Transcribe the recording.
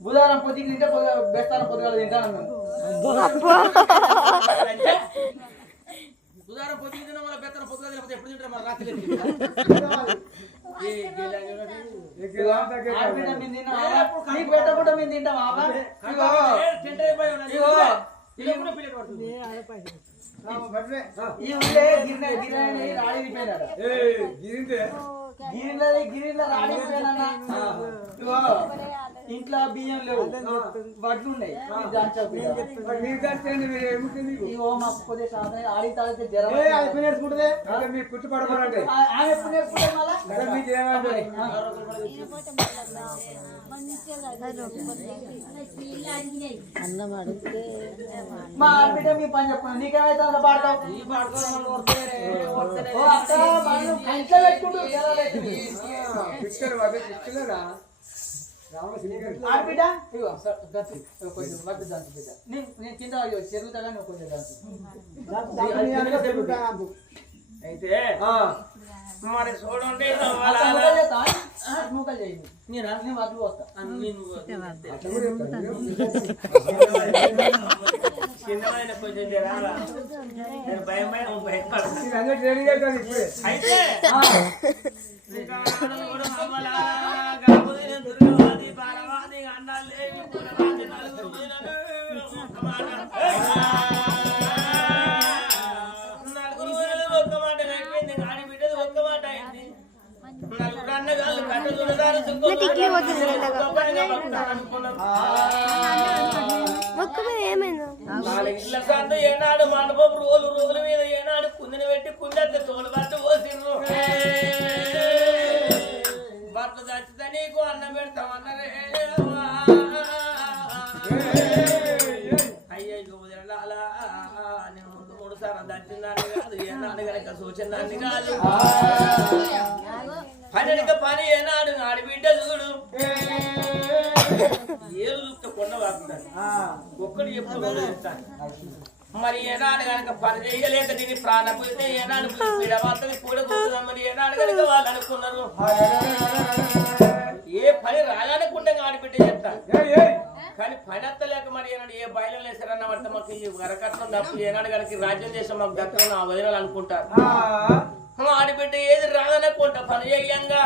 బుధవారం పొద్దుకి తింటే బెస్తారం పొద్దుగాల తింటాను బుధవారం పొద్దుకి తిన్నా మళ్ళీ బెత్తరం పొద్దుగా తినకపోతే ఎప్పుడు తింటారు మరి రాత్రి నీకు పెట్టకుండా మేము తింటాం ఈ ఊళ్ళే గిరిని రాడిపోయినాడు గిరిలో రాడిపోయినా ఇంట్లో బియ్యం లేవు వడ్లు ఉన్నాయి మా కొద్దిగా శాతం ఆడి తాగితే జ్వరం మీకు కుట్టుపడమంటే మా ఆడబిడ్డ మీ పని చెప్పండి నీకేమైతే అలా పాడతావు ఇంట్లో పెట్టుకుంటూ ఆడబిడ్డ కొంచెం వడ్డు దాని బిడ్డ నేను కింద చెరుగుతాగా నువ్వు కొంచెం దాని అయితే మరి చూడండి మూకలు చేయండి నేను వడ్లు వస్తా చిన్నమైన కొంచెం నేను భయం భయపడతాను అయితే దుర్గవాది బాలవాది అన్నాలే ఏనాడు మండపం రోలు మీద ఏనాడు కుందిని పెట్టి కుందెత్తే తోలు పట్టు పోసిండ్రు బట్టలు చచ్చితే నీకు అన్నం పెడతామన్నారే అయ్యో అలా నేను 3 సార్లు దచ్చిందాన్ని కాదు ఏనాడు కనుక సూచనదాన్ని కాదు పనిక పని ఏనాడు ఆడిబిడ్డ చూడు ఏలు చూస్తే కొండ వాకుతాను ఒక్కడు ఎప్పుడు చెప్తాను మరి ఏనాడు కనుక పని చేయలేక దీన్ని ప్రాణం పోతే ఏనాడు పిడవాతని కూడబోతున్నాం మరి ఏనాడు కనుక వాళ్ళు అనుకున్నారు ఏ పని రాలనుకుంటే ఆడిబిడ్డ చెప్తాను కానీ పని అత్తలేక మరి ఏనాడు ఏ బయలు వేసారన్న పడితే మాకు వరకట్నం తప్పు ఏనాడు కనుక రాజ్యం చేసాం మాకు దక్కన ఆ వదినాలు అనుకుంటారు ఆడిబిడ్డ ఏది రాదనుకుంటా పని చేయంగా